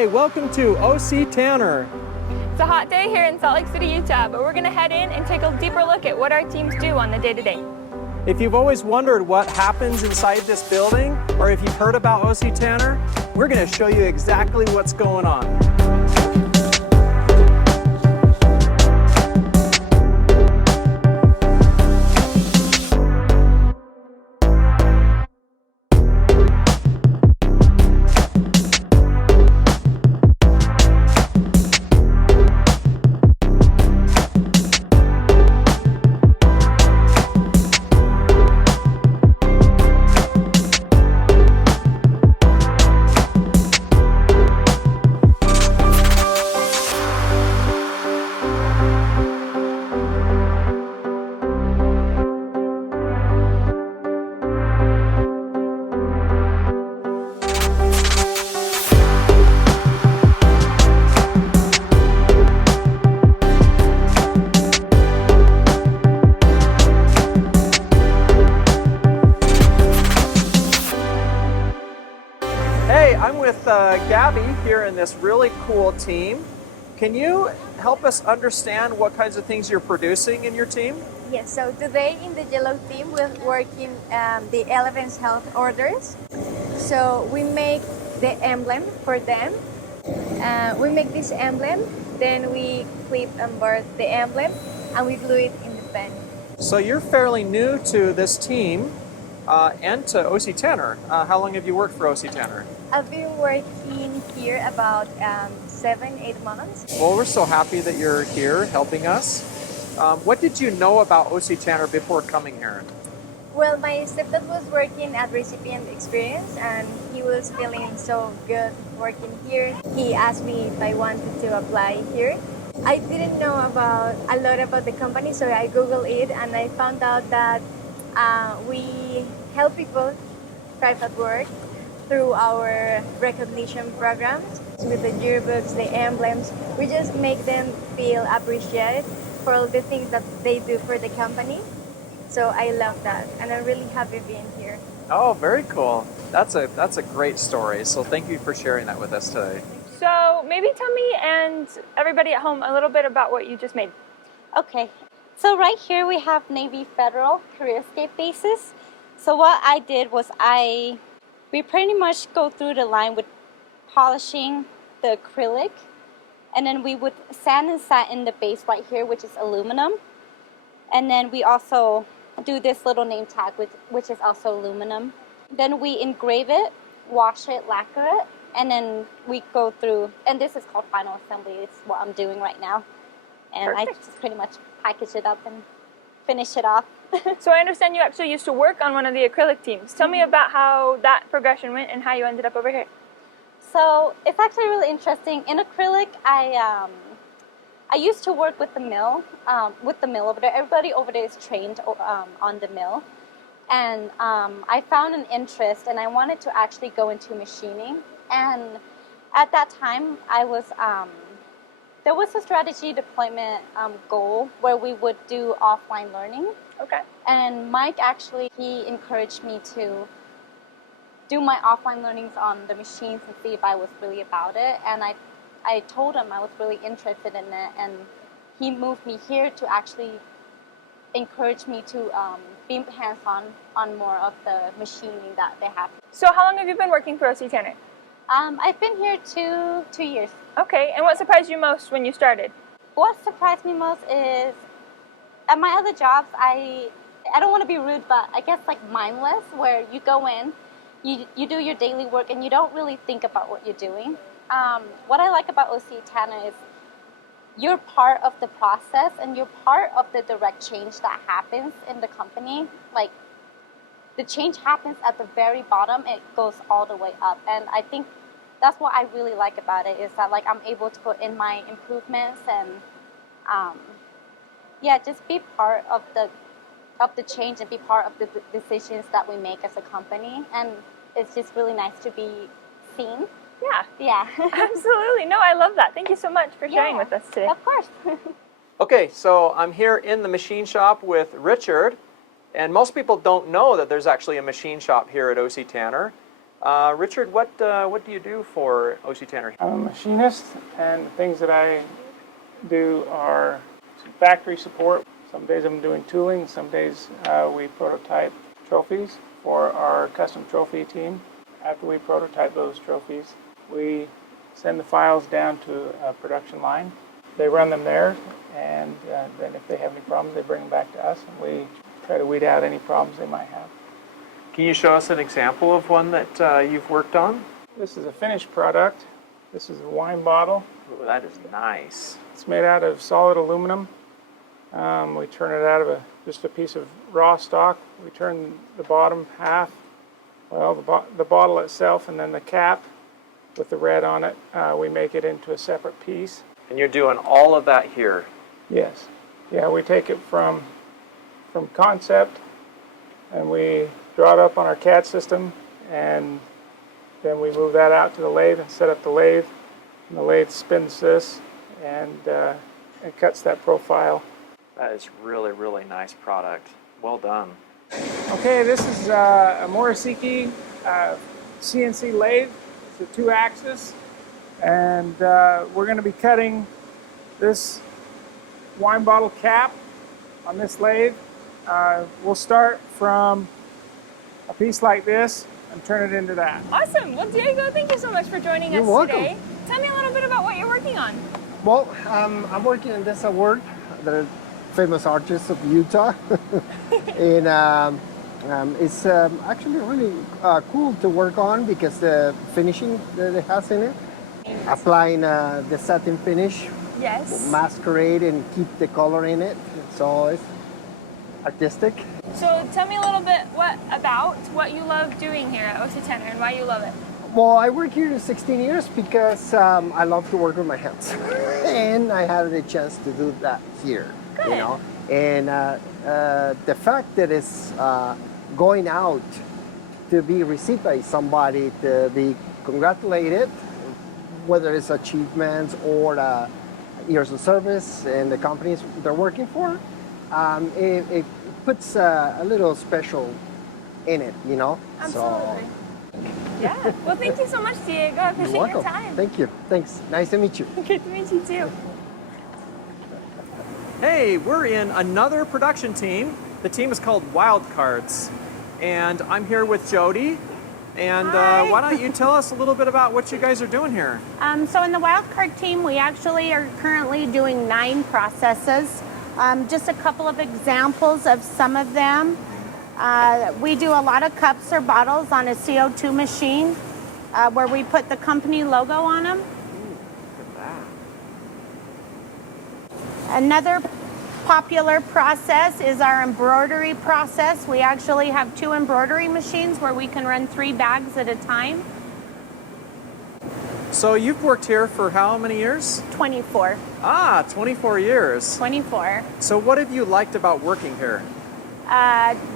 Hey, welcome to O.C.Tanner. It's a hot day here in Salt Lake City, Utah, but we're going to head in and take a deeper look at what our teams do on the day-to-day. If you've always wondered what happens inside this building, or if you've heard about O.C.Tanner, we're going to show you exactly what's going on. Hey, I'm with Gabby here in this really cool team. Can you help us understand what kinds of things you're producing in your team? Yes, so today in the yellow team we're working the elephants' health orders. So we make the emblem for them. We make this emblem, then we clip and bird the emblem and we glue it in the pen. So you're fairly new to this team and to O.C.Tanner. How long have you worked for O.C.Tanner? I've been working here about 7-8 months. Well, we're so happy that you're here helping us. What did you know about O.C.Tanner before coming here? Well, my stepdad was working at Recipient Experience and he was feeling so good working here. He asked me if I wanted to apply here. I didn't know a lot about the company, so I Googled it and I found out that we help people thrive at work through our recognition programs with the yearbooks, the emblems. We just make them feel appreciated for all the things that they do for the company. So I love that, and I'm really happy being here. Oh, very cool. That's a great story. So thank you for sharing that with us today. So maybe tell me and everybody at home a little bit about what you just made. Okay, so right here we have Navy Federal CareerScape bases. So what I did was we pretty much go through the line with polishing the acrylic, and then we would sand and satin the base right here, which is aluminum. And then we also do this little name tag, which is also aluminum. Then we engrave it, wash it, lacquer it, and then we go through, and this is called final assembly. It's what I'm doing right now. And Perfect. I just pretty much package it up and finish it off. So I understand you actually used to work on one of the acrylic teams. Tell me about how that progression went and how you ended up over here. So it's actually really interesting. In acrylic, I used to work with the mill over there. Everybody over there is trained on the mill. And I found an interest and I wanted to actually go into machining. And at that time, there was a strategy deployment goal where we would do offline learning. Okay. And Mike actually, he encouraged me to do my offline learnings on the machines and see if I was really about it. And I told him I was really interested in it, and he moved me here to actually encourage me to be hands-on on more of the machining that they have. So how long have you been working for O.C.Tanner? I've been here two years. Okay, and what surprised you most when you started? What surprised me most is at my other jobs, I don't want to be rude, but I guess like mindless, where you go in, you do your daily work and you don't really think about what you're doing. What I like about O.C.Tanner is you're part of the process and you're part of the direct change that happens in the company. Like the change happens at the very bottom, it goes all the way up. And I think that's what I really like about it, is that like I'm able to put in my improvements and just be part of the change and be part of the decisions that we make as a company. And it's just really nice to be seen. Yeah. Absolutely. No, I love that. Thank you so much for sharing with us today. Of course. Okay, so I'm here in the machine shop with Richard, and most people don't know that there's actually a machine shop here at O.C.Tanner. Richard, what do you do for O.C.Tanner? I'm a machinist, and the things that I do are some factory support. Some days I'm doing tooling, some days we prototype trophies for our custom trophy team. After we prototype those trophies, we send the files down to a production line. They run them there, and then if they have any problems, they bring them back to us, and we try to weed out any problems they might have. Can you show us an example of one that you've worked on? This is a finished product. This is a wine bottle. Ooh, that is nice. It's made out of solid aluminum. We turn it out of just a piece of raw stock. We turn the bottom half, well, the bottle itself, and then the cap with the red on it. We make it into a separate piece. And you're doing all of that here? Yes. Yeah, we take it from concept, and we draw it up on our CAD system, and then we move that out to the lathe and set up the lathe. And the lathe spins this and cuts that profile. That is really, really nice product. Well done. Okay, this is a Morisiki CNC lathe. It's a 2-axis, and we're going to be cutting this wine bottle cap on this lathe. We'll start from a piece like this and turn it into that. Awesome. Well, Diego, thank you so much for joining You're us welcome. today. Tell me a little bit about what you're working on. Well, I'm working on this award, the famous artist of Utah. And it's actually really cool to work on because the finishing that it has in it, applying the satin finish, Yes. masquerade and keep the color in it. So it's artistic. So tell me a little bit about what you love doing here at O.C.Tanner and why you love it. Well, I work here 16 years because I love to work with my hands. And I had the chance to do that here. Good. You know, and the fact that it's going out to be received by somebody, to be congratulated, whether it's achievements or years of service and the companies they're working for, it puts a little special in it, you know. Absolutely. Yeah. Well, thank you so much, Diego. I appreciate You're your welcome. time. Thank you. Thanks. Nice to meet you. Good to meet you too. Hey, we're in another production team. The team is called Wild Cards. And I'm here with Jody. And Hi. why don't you tell us a little bit about what you guys are doing here? So in the wildcard team, we actually are currently doing 9 processes. Just a couple of examples of some of them. We do a lot of cups or bottles on a CO2 machine where we put the company logo on them. Look at that. Another popular process is our embroidery process. We actually have 2 embroidery machines where we can run 3 bags at a time. So you've worked here for how many years? 24. 24 years. 24. So what have you liked about working here?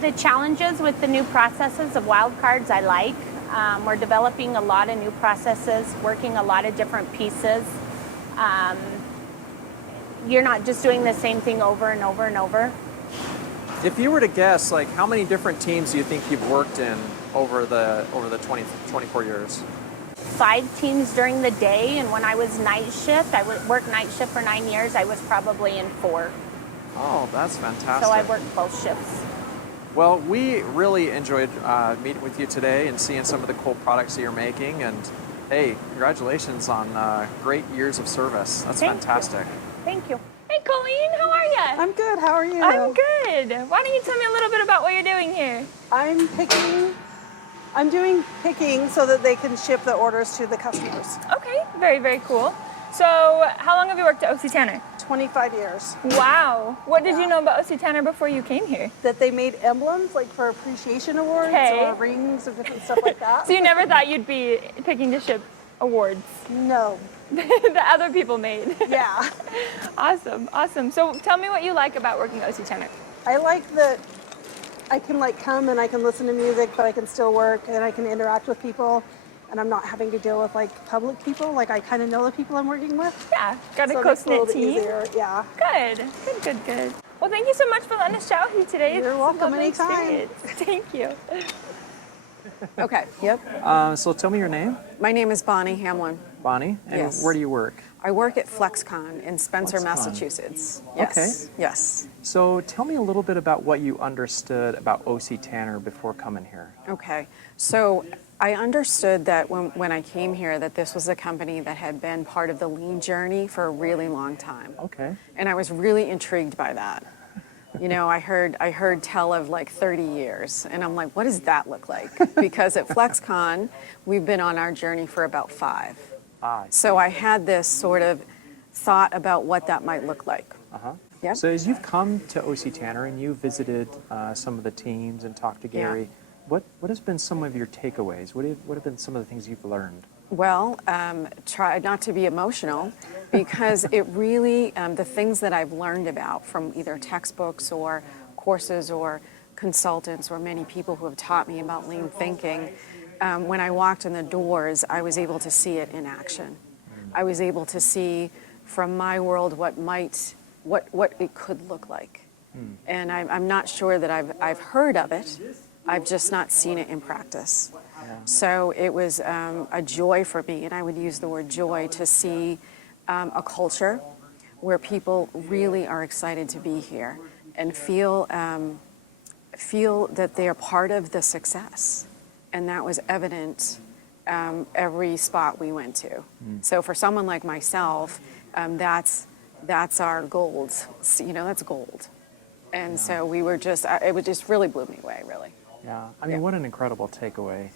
The challenges with the new processes of wildcards I like. We're developing a lot of new processes, working a lot of different pieces. You're not just doing the same thing over and over and over. If you were to guess, like, how many different teams do you think you've worked in over the 24 years? 5 teams during the day, and when I was night shift, I worked night shift for 9 years, I was probably in 4. Oh, that's fantastic. So I worked both shifts. Well, we really enjoyed meeting with you today and seeing some of the cool products that you're making. And hey, congratulations on great years of service. That's fantastic. Thank you. Hey, Colleen, how are you? I'm good. How are you? I'm good. Why don't you tell me a little bit about what you're doing here? I'm doing picking so that they can ship the orders to the customers. Okay, very, very cool. So, how long have you worked at O.C.Tanner? 25 years. Wow. What did you know about O.C.Tanner before you came here? That they made emblems like for appreciation awards Okay. or rings or different stuff like that. So you never thought you'd be picking to ship awards No. that other people made? Yeah. Awesome, awesome. So tell me what you like about working at O.C.Tanner. I like that I can come and I can listen to music, but I can still work and I can interact with people. And I'm not having to deal with public people. I kind of know the people I'm working with. Yeah, got a So it makes it a little close-knit bit team. easier. Yeah. Good. Well, thank you so much for letting us chat with you today. You're It's a welcome lovely anytime. experience. Thank you. Okay, yep. So tell me your name, My name is Bonnie Hamlin. Bonnie, and Yes. where do you work? I work at FlexCon in Spencer, FlexCon. Massachusetts. Yes. Okay. Yes. So tell me a little bit about what you understood about O.C.Tanner before coming here. Okay. So I understood that when I came here that this was a company that had been part of the lean journey for a really long time. Okay. And I was really intrigued by that. You know, I heard tell of like 30 years, and I'm like, what does that look like? Because at FlexCon, we've been on our journey for about 5. So I had this sort of thought about what that might look like. Yeah. So as you've come to O.C.Tanner and you visited some of the teams and talked to Gary, what has been some of your takeaways? What have been some of the things you've learned? Well, try not to be emotional, because it really, the things that I've learned about from either textbooks or courses or consultants or many people who have taught me about lean thinking, when I walked in the doors, I was able to see it in action. I was able to see from my world what it could look like. And I'm not sure that I've heard of it. I've just not seen it in practice. So it was a joy for me, and I would use the word joy, to see a culture where people really are excited to be here and feel that they are part of the success. And that was evident every spot we went to. So for someone like myself, that's our gold. You know, that's gold. And so we were just, it just really blew me away, really. Yeah, I mean, what an incredible takeaway.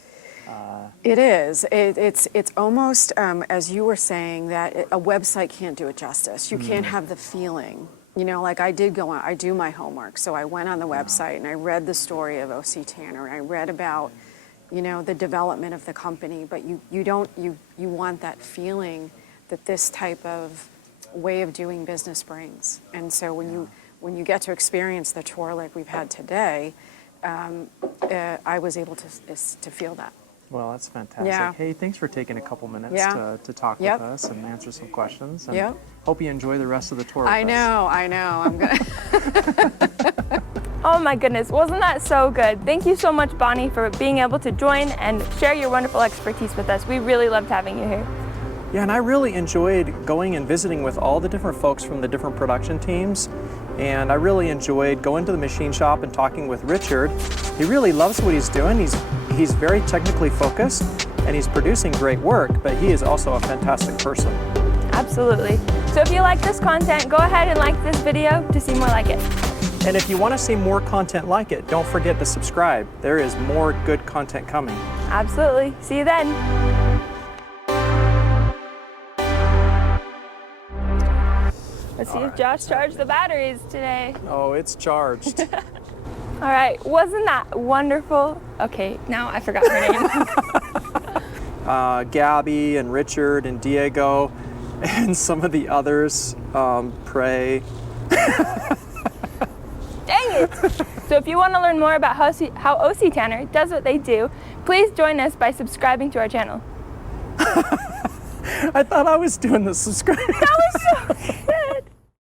It is. It's almost, as you were saying, that a website can't do it justice. You can't have the feeling. You know, like I do my homework. So I went on the website and I read the story of O.C.Tanner, and I read about, you know, the development of the company. But you want that feeling that this type of way of doing business brings. And so when you get to experience the tour like we've had today, I was able to feel that. Well, that's fantastic. Yeah. Hey, thanks for taking a couple minutes to talk Yep. with us and answer some questions. And Yep. hope you enjoy the rest of the tour with I us. know. I'm gonna. Oh my goodness, wasn't that so good? Thank you so much, Bonnie, for being able to join and share your wonderful expertise with us. We really loved having you here. Yeah, and I really enjoyed going and visiting with all the different folks from the different production teams. And I really enjoyed going to the machine shop and talking with Richard. He really loves what he's doing. He's very technically focused, and he's producing great work, but he is also a fantastic person. Absolutely. So if you like this content, go ahead and like this video to see more like it. And if you want to see more content like it, don't forget to subscribe. There is more good content coming. Absolutely. See you then. Let's see if Josh charged the batteries today. Oh, it's charged. All right, wasn't that wonderful? Okay, now I forgot her name. Gabby and Richard and Diego and some of the others, Pray. Dang it! So if you want to learn more about how O.C.Tanner does what they do, please join us by subscribing to our channel. I thought I was doing the subscribe. That was so